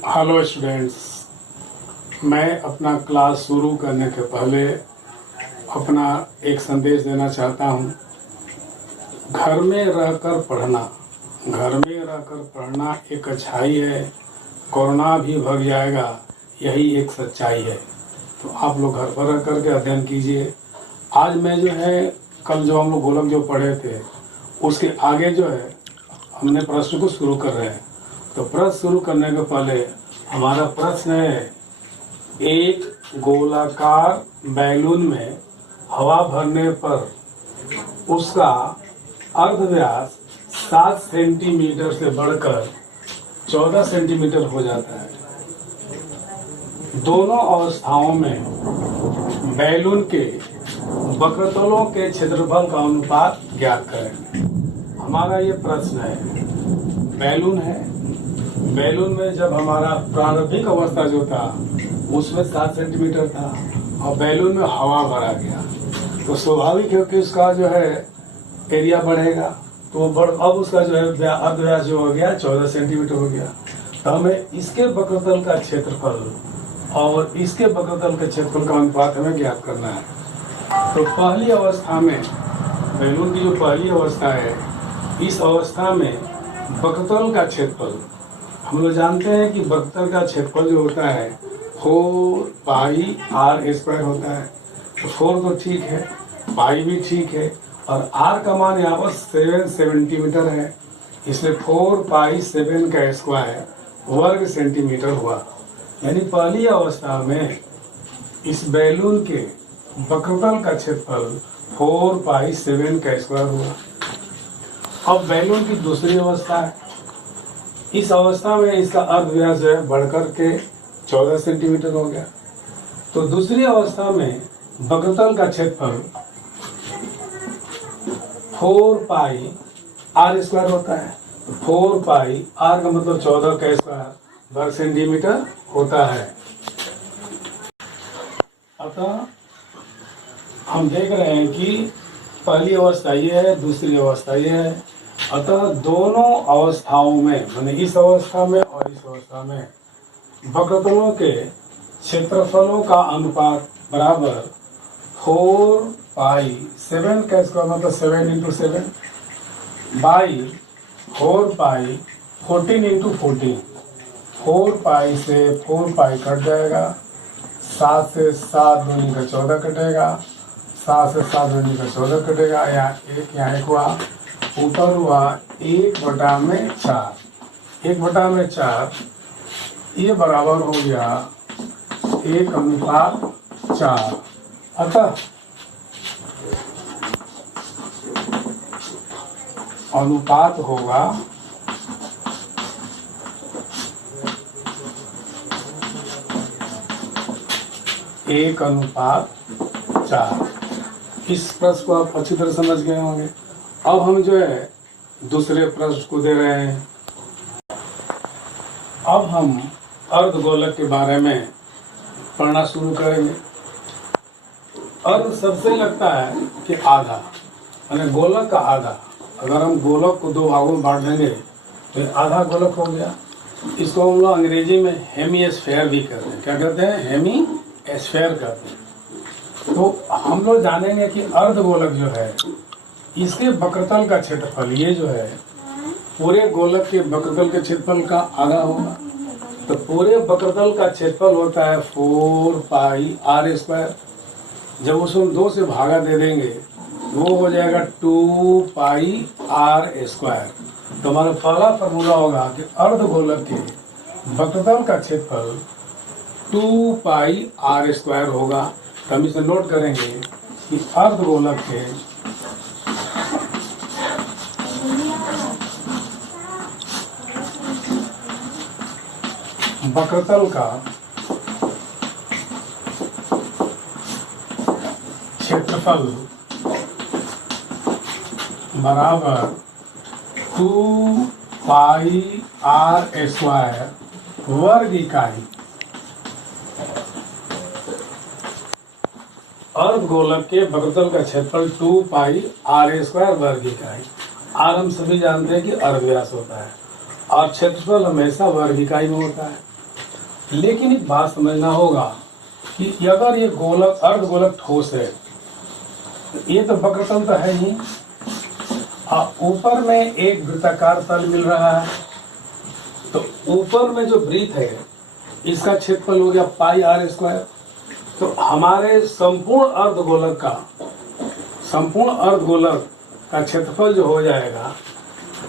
Hello students, मैं अपना class शुरू करने के पहले अपना एक संदेश देना चाहता हूँ। घर में रहकर पढ़ना एक अच्छाई है। कोरोना भी भाग जाएगा, यही एक सच्चाई है। तो आप लोग घर पर रह कर के अध्ययन कीजिए। आज मैं जो है कल जो हम लोग गोलक जो पढ़े थे उसके आगे जो है हमने प्रश्न को शुरू कर रहे हैं। तो प्रश्न शुरू करने के पहले हमारा प्रश्न है, एक गोलाकार बैलून में हवा भरने पर उसका अर्धव्यास 7 सेंटीमीटर से बढ़कर 14 सेंटीमीटर हो जाता है। दोनों अवस्थाओं में बैलून के वक्रतलों के क्षेत्रफल का अनुपात ज्ञात करें। हमारा ये प्रश्न है, बैलून में जब हमारा प्रारंभिक अवस्था जो था उसमें 7 सेंटीमीटर था और बैलून में हवा भरा गया, तो स्वाभाविक है कि उसका जो है एरिया बढ़ेगा। तो अब उसका जो है अर्धव्यास जो हो गया 14 सेंटीमीटर हो गया। तो हमें इसके वक्रतल का क्षेत्रफल और इसके वक्रतल के क्षेत्रफल का अनुपात हमें ज्ञात करना है। तो पहली अवस्था में बैलून की जो पहली अवस्था है, इस अवस्था में वक्रतल का क्षेत्रफल हम लोग जानते हैं कि वक्रतल का क्षेत्रफल जो होता है 4πr² होता है। तो 4 तो ठीक है, पाई भी ठीक है और r का मान यहाँ पर 7 सेंटीमीटर है, इसलिए 4π7² वर्ग सेंटीमीटर हुआ। यानी पहली अवस्था में इस बैलून के वक्रतल का क्षेत्रफल 4π7² हुआ। अब बैलून की दूसरी अवस्था है, इस अवस्था में इसका अर्धव्यास जो है बढ़कर के 14 सेंटीमीटर हो गया। तो दूसरी अवस्था में वक्रतल का क्षेत्रफल 4πr² होता है। 4πr का मतलब 14² वर्ग सेंटीमीटर होता है। अतः हम देख रहे हैं कि पहली अवस्था ये है, दूसरी अवस्था ये है। अतः दोनों अवस्थाओं में, माने इस अवस्था में और इस अवस्था में वक्रतलों के क्षेत्रफलों का अनुपात बराबर 4π7² मतलब 7 × 7 बाई 4π 14 × 14। 4π से 4π कट जाएगा, 7 से 7 दूनी का 14 कटेगा, 7 से 7 दूनी का 14 कटेगा, यहाँ एक हुआ, ऊपर हुआ 1/4। 1/4 ये बराबर हो गया 1:4। अतः अनुपात होगा 1:4। इस प्रश्न को आप अच्छी तरह समझ गए होंगे। अब हम जो है दूसरे प्रश्न को दे रहे हैं। अब हम अर्धगोलक के बारे में पढ़ना शुरू करेंगे। अर्ध सबसे लगता है कि आधा, यानी गोलक का आधा। अगर हम गोलक को 2 भागों में बांट देंगे तो आधा गोलक हो गया। इसको हम लोग अंग्रेजी में हेमीस्फेयर भी कहते हैं। क्या कहते हैं? हेमीस्फेयर कहते हैं। तो हम लोग जानेंगे कि अर्धगोलक जो है इसके वक्रतल का क्षेत्रफल, ये जो है पूरे गोलक के वक्रतल के क्षेत्रफल का आधा होगा। तो पूरे वक्रतल का क्षेत्रफल होता है 4πr²। जब उसको हम 2 से भागा दे देंगे वो हो जाएगा 2πr²। तो हमारा पहला फॉर्मूला होगा कि अर्धगोलक के वक्रतल का क्षेत्रफल 2πr² होगा। तो हम इसे नोट करेंगे कि अर्धगोलक के वक्रतल का क्षेत्रफल बराबर 2πr² वर्ग इकाई। अर्धगोलक के वक्रतल का क्षेत्रफल 2πr² वर्ग इकाई। आर हम सभी जानते हैं कि अर्धव्यास होता है और क्षेत्रफल हमेशा वर्ग इकाई में होता है। लेकिन एक बात समझना होगा कि अगर ये गोलक अर्धगोलक ठोस है, ये तो वक्रतल तो है ही, ऊपर में एक वृत्ताकार तल मिल रहा है, तो ऊपर में जो वृत्त है इसका क्षेत्रफल हो गया पाई आर स्क्वायर। तो हमारे संपूर्ण अर्धगोलक का क्षेत्रफल जो हो जाएगा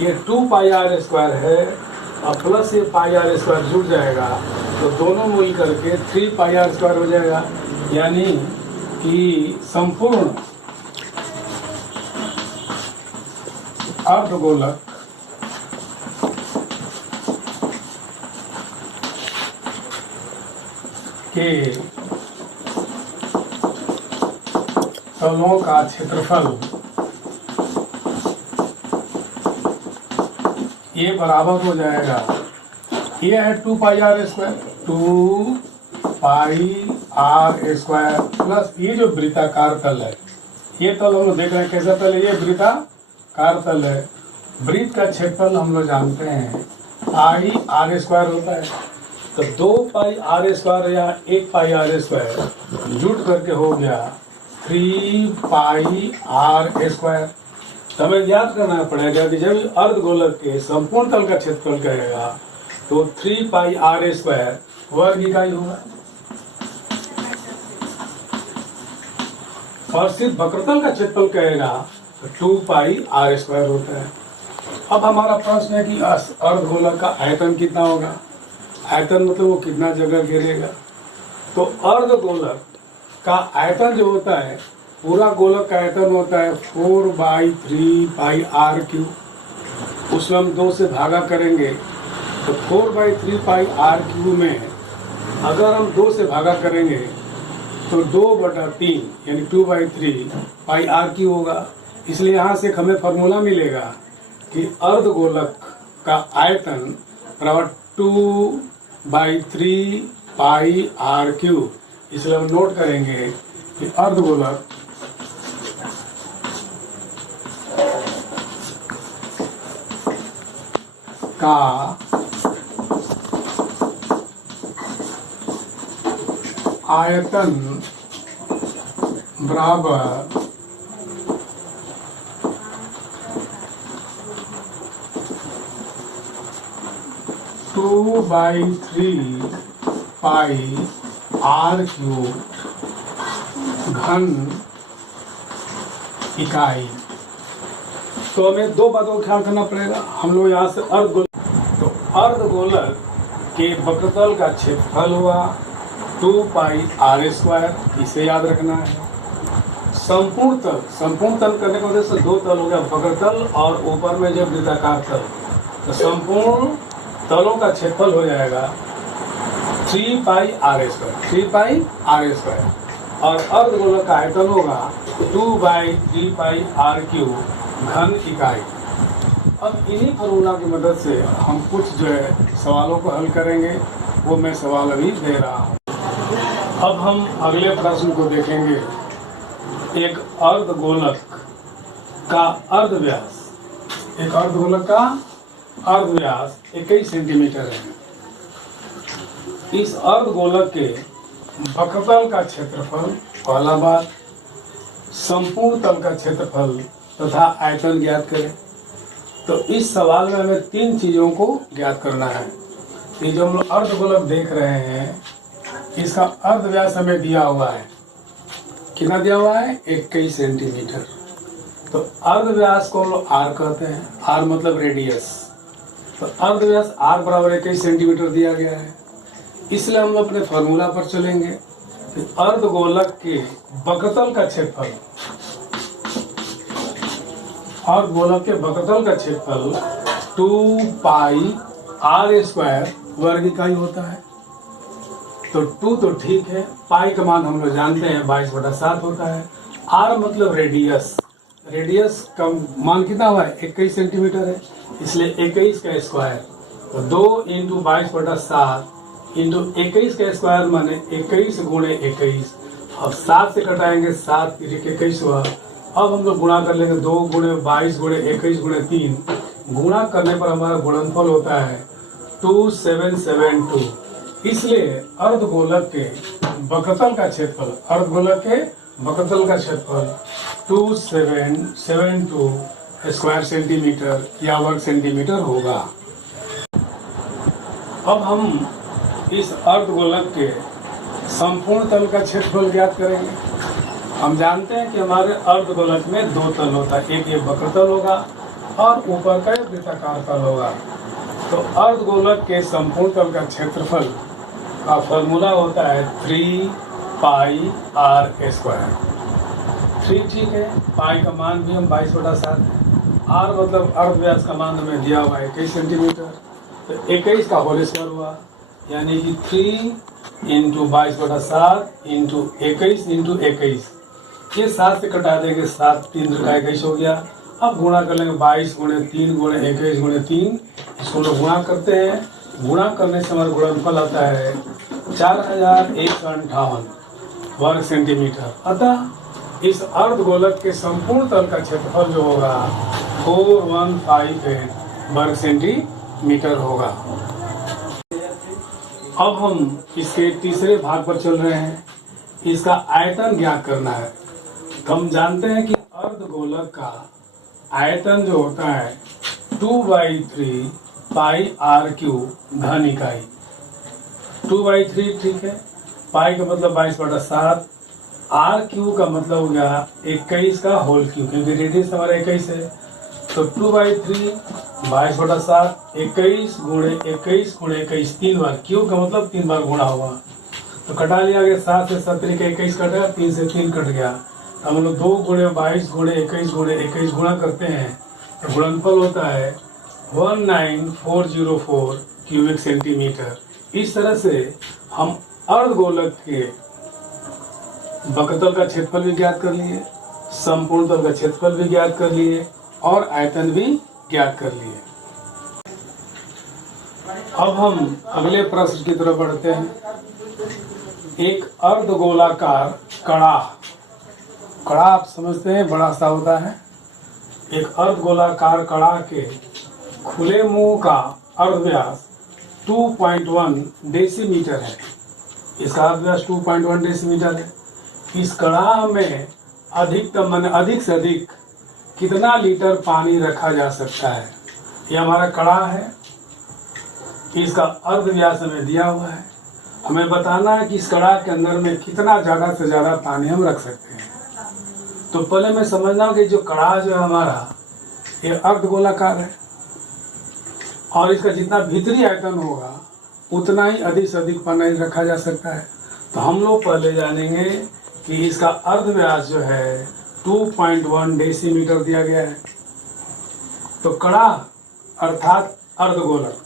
ये 2 पाई आर स्क्वायर है, और प्लस ये पाई आर स्क्वायर जुड़ जाएगा, तो दोनों मिल करके 3 पाई आर स्क्वायर हो जाएगा। यानी कि संपूर्ण अर्धगोलक के तलों का क्षेत्रफल ये बराबर हो जाएगा, ये है 2 pi r square, 2 pi r square plus ये जो वृत्ताकार तल है, ये तल हम लोग देख रहे हैं कैसा तल है, ये वृत्ताकार तल है। वृत्त का क्षेत्रफल हम लोग जानते हैं पाई आर स्क्वायर होता है, तो 2 पाई आर स्क्वायर या 1 पाई आर स्क्वायर जुड़ करके हो गया 3 पाई आर स्क्वायर। तो हमें याद करना पड़ेगा कि जब अर्धगोलक के संपूर्ण तल का क्षेत्रफल कहेगा तो 3 पाई आर स्क्वायर वर्ग इकाई होगा, और सिर्फ वक्रतल का क्षेत्रफल कहेगा तो 2 पाई आर स्क्वायर होता है। अब हमारा प्रश्न है कि अर्धगोलक का आयतन कितना होगा। आयतन मतलब वो कितना जगह घेरेगा। तो अर्धगोलक का आयतन जो होता है, पूरा गोलक का आयतन होता है 4/3 पाई आर क्यूब। उसमें हम 2 से भागा करेंगे तो 4/3 पाई आर क्यूब में अगर हम 2 से भागा करेंगे तो 2/3 यानी 2/3 पाई आर क्यूब होगा। इसलिए यहाँ से हमें फॉर्मूला मिलेगा कि अर्धगोलक का आयतन बराबर 2/3 पाई आर क्यूब। इसलिए हम नोट करेंगे कि अर्धगोलक का आयतन बराबर 2/3 पाई आर क्यूब घन इकाई। तो हमें 2 बातों का ख्याल करना पड़ेगा। हम लोग यहाँ से अर्धगोलक के वक्रतल का क्षेत्रफल हुआ 2 पाई आर स्क्वायर, इसे याद रखना है। संपूर्ण तल करने का उद्देश्य 2 तल हो गया, वक्रतल और ऊपर में जो वृत्ताकार तल। तो संपूर्ण तलों का क्षेत्रफल हो जाएगा 3 पाई आर स्क्वायर, और अर्धगोलक का आयतन होगा 2/3 पाई आर क्यूब घन इकाई। अब इन्हीं फॉर्मूला की मदद से हम कुछ जो है सवालों को हल करेंगे, वो मैं सवाल अभी दे रहा हूँ। अब हम अगले प्रश्न को देखेंगे। एक अर्धगोलक का अर्धव्यास, 21 सेंटीमीटर है। इस अर्धगोलक के वक्रतल का क्षेत्रफल, पहला बात, संपूर्ण तल का क्षेत्रफल तथा आयतन ज्ञात करें। तो इस सवाल में हमें 3 चीजों को ज्ञात करना है। ये जो हम लोग अर्धगोलक देख रहे हैं, इसका अर्धव्यास हमें दिया हुआ है। कितना दिया हुआ है? 21 सेंटीमीटर। तो अर्धव्यास को हम लोग आर कहते हैं। आर मतलब रेडियस। तो अर्धव्यास आर बराबर 21 सेंटीमीटर दिया गया है। इसलिए हम लोग अपने फॉर्मूला पर चलेंगे। तो अर्धगोलक के वक्रतल का क्षेत्रफल, अर्धगोलक के वक्रतल का क्षेत्रफल 2 पाई आर स्क्वायर वर्ग इकाई होता है। तो 2 तो ठीक है, पाई का मान हम लोग जानते हैं 22/7 होता है। आर मतलब रेडियस, रेडियस का मान कितना हुआ है? 21 सेंटीमीटर है, इसलिए 21 का स्क्वायर। तो 2 × 22/7 इंटू 21 का स्क्वायर माने 21 गुणे 21। अब 7 से कटाएंगे, 7 × 21 हुआ। अब हम लोग गुणा कर लेंगे, 2 × 22 × 21 × 3। गुणा करने पर हमारा गुणनफल होता है 2772। इसलिए अर्धगोलक के वक्रतल का क्षेत्रफल, अर्धगोलक के वक्रतल का क्षेत्रफल 2772 स्क्वायर सेंटीमीटर या वर्ग सेंटीमीटर होगा। अब हम इस अर्धगोलक के संपूर्ण तल का क्षेत्रफल ज्ञात करेंगे। हम जानते हैं कि हमारे अर्धगोलक में दो तल होता है, एक ये वक्रतल होगा और ऊपर का वृत्ताकार तल होगा। तो अर्धगोलक के संपूर्ण तल का क्षेत्रफल का फॉर्मूला होता है 3 पाई आर स्क्वायर। 3 ठीक है, पाई का मान भी हम 22/7 है, आर मतलब अर्धव्यास का मान हमें दिया हुआ है 21 सेंटीमीटर, तो 21 का होल स्क्वायर हुआ, यानी कि 3 × 22/7 × 21 × 21। ये 7 से कटा देंगे, 7 3 का 21 हो गया। अब गुणा कर लेंगे 22 × 3 × 21 × 3, इसको लोग गुणा करते हैं। गुणा करने से हमारा गुणनफल आता है 4158 वर्ग सेंटीमीटर। अतः इस अर्धगोलक के संपूर्ण तल का क्षेत्रफल जो होगा 4158 वर्ग सेंटीमीटर होगा। अब हम इसके तीसरे भाग पर चल रहे हैं, इसका आयतन ज्ञात करना है। तो हम जानते हैं कि अर्धगोलक का आयतन जो होता है 2/3 पाई आर क्यूब घन इकाई। 2/3 ठीक है, पाई का मतलब 22/7, आर क्यूब का मतलब हो गया 21 का होल क्यूब, क्योंकि रेडियस हमारा 21 है। तो 2/3 22/7 21 × 21 × 21 3 बार, क्यूब का मतलब 3 बार गुणा होगा। तो कटा लिया गया, 7 से 7 का 21 कटा, 3 से 3 कट गया। हम लोग 2 × 22 × 21 × 21 गुणा करते हैं तो गुणनफल होता है 19404 क्यूबिक सेंटीमीटर। इस तरह से हम अर्धगोलक के वक्रतल का क्षेत्रफल भी ज्ञात कर लिए, संपूर्ण तल का क्षेत्रफल भी ज्ञात कर लिए और आयतन भी ज्ञात कर लिए। अब हम अगले प्रश्न की तरफ बढ़ते हैं। एक अर्धगोलाकार कड़ा, कड़ा आप समझते हैं बड़ा सा होता है। एक अर्धगोलाकार कड़ा के खुले मुंह का अर्धव्यास 2.1 डेसीमीटर है। इसका अर्धव्यास 2.1 डेसीमीटर है। इस कड़ा में अधिकतम माने अधिक से अधिक कितना लीटर पानी रखा जा सकता है? ये हमारा कड़ा है, इसका अर्धव्यास हमें दिया हुआ है। हमें बताना है कि इस कड़ा के अंदर में कितना ज़्यादा से ज़्यादा पानी हम रख सकते हैं। तो पहले मैं समझना हूँ कि जो कड़ा जो है हमारा, ये अर्धगोलाकार है और इसका जितना भीतरी आयतन होगा उतना ही अधिक से अधिक पानी रखा जा सकता है। तो हम लोग पहले जानेंगे कि इसका अर्धव्यास जो है 2.1 डेसीमीटर दिया गया है। तो कड़ा अर्थात अर्धगोलक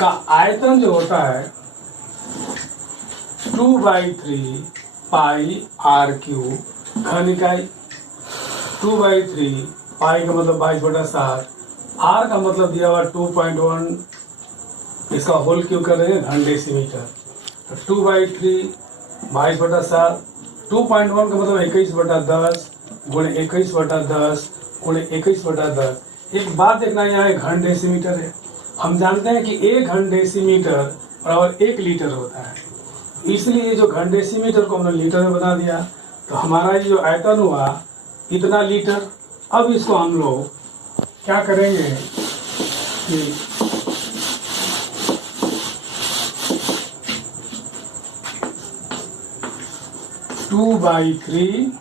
का आयतन जो होता है 2/3 पाई आर क्यूब घन इकाई। 2/3 पाई का मतलब 22/7, आर का मतलब दिया हुआ 2.1, इसका होल क्यूब कर रहे हैं घन डेसीमीटर। 2/3 22/7, 2.1 का मतलब 21/10 गुणे 21/10 गुणे 21/10। एक बात देखना, यहाँ एक घन डेसीमीटर है। हम जानते हैं कि 1 घन डेसीमीटर बराबर 1 लीटर होता है, इसलिए जो घन डेसीमीटर को हमने लीटर में बना दिया। तो हमारा ये जो आयतन हुआ इतना लीटर। अब इसको हम लोग क्या करेंगे कि 2/3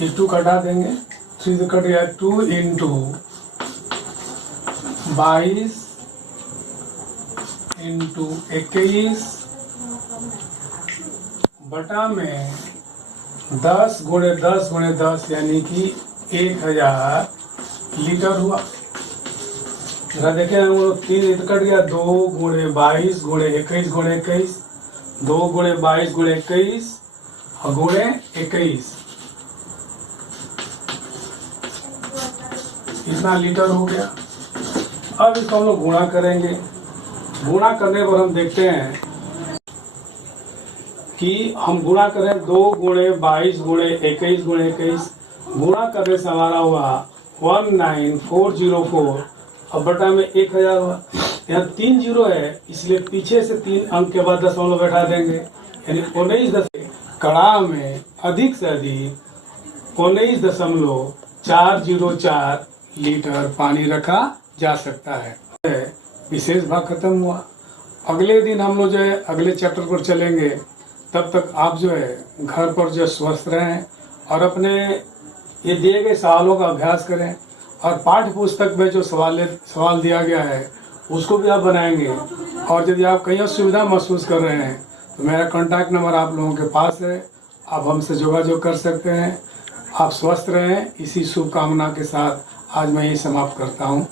ये 2 कटा देंगे, 3 से कट गया, 2 × 22 × 21 बटा में 10 × 10 × 10 यानी कि 1000 लीटर हुआ। जरा देखें, हम लोग 3 कट गया, 2 × 22 × 21 × 21, 2 × 22 × 21 और गुणे 21, इतना लीटर हो गया। अब इसको हम लोग गुणा करेंगे। गुणा करने पर हम देखते हैं कि हम गुणा करें 2 × 22 × 21 × 21 गुणा करने से हमारा हुआ 19404 और बटा में 1000 हुआ। यहाँ 3 जीरो है, इसलिए पीछे से 3 अंक के बाद दशमलव बैठा देंगे, यानी 19 कड़ा में अधिक से अधिक 19.404 लीटर पानी रखा जा सकता है। विशेष भाग खत्म हुआ। अगले दिन हम लोग जो है अगले चैप्टर पर चलेंगे। तब तक आप जो है घर पर जो स्वस्थ रहें और अपने ये दिए गए सवालों का अभ्यास करें और पाठ्य पुस्तक में जो सवाल दिया गया है उसको भी आप बनाएंगे। और यदि आप कहीं असुविधा महसूस कर रहे हैं तो मेरा कॉन्टैक्ट नंबर आप लोगों के पास है, आप हमसे जोगाजोग कर सकते हैं। आप स्वस्थ रहें, इसी शुभकामना के साथ आज मैं ये समाप्त करता हूँ।